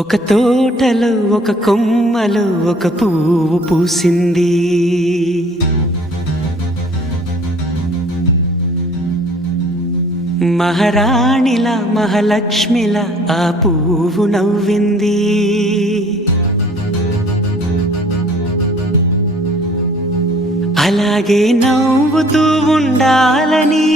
ఒక తోటలో ఒక కొమ్మలో ఒక పువ్వు పూసింది. మహారాణిలా మహాలక్ష్మిలా ఆ పువ్వు నవ్వింది. అలాగే నవ్వుతూ ఉండాలని,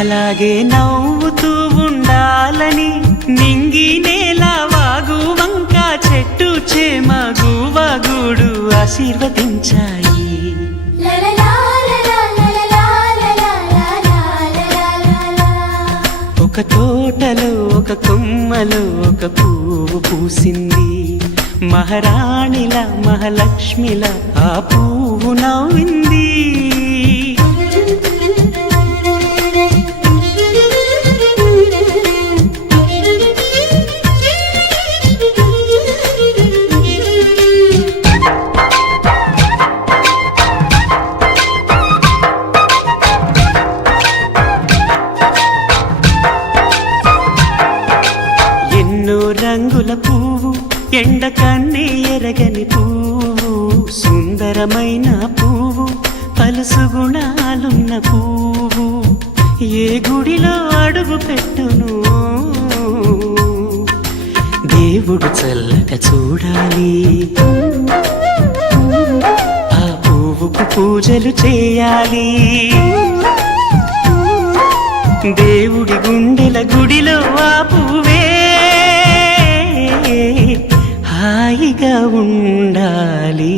అలాగే నవ్వుతూ ఉండాలని నింగి నేల వాగు వంక చెట్టు చేమ గువగూడు ఆశీర్వదించాయి. ఒక తోటలో ఒక కొమ్మలో ఒక పువ్వు పూసింది. మహారాణిలా మహాలక్ష్మిలా ఆ పువ్వు నవ్వింది. ఎన్నో రంగుల పువ్వు, ఎండ కన్నే ఎరగని పువ్వు, సుందరమైన పువ్వు, పలుసు గుణాలున్న పువ్వు, ఏ గుడిలో అడుగు పెట్టును దేవుడు చల్లగా చూడాలి. ఆ పువ్వుకు పూజలు చేయాలి. దేవుడి గుండెల గుడిలో ఆ పువ్వే హాయిగా ఉండాలి.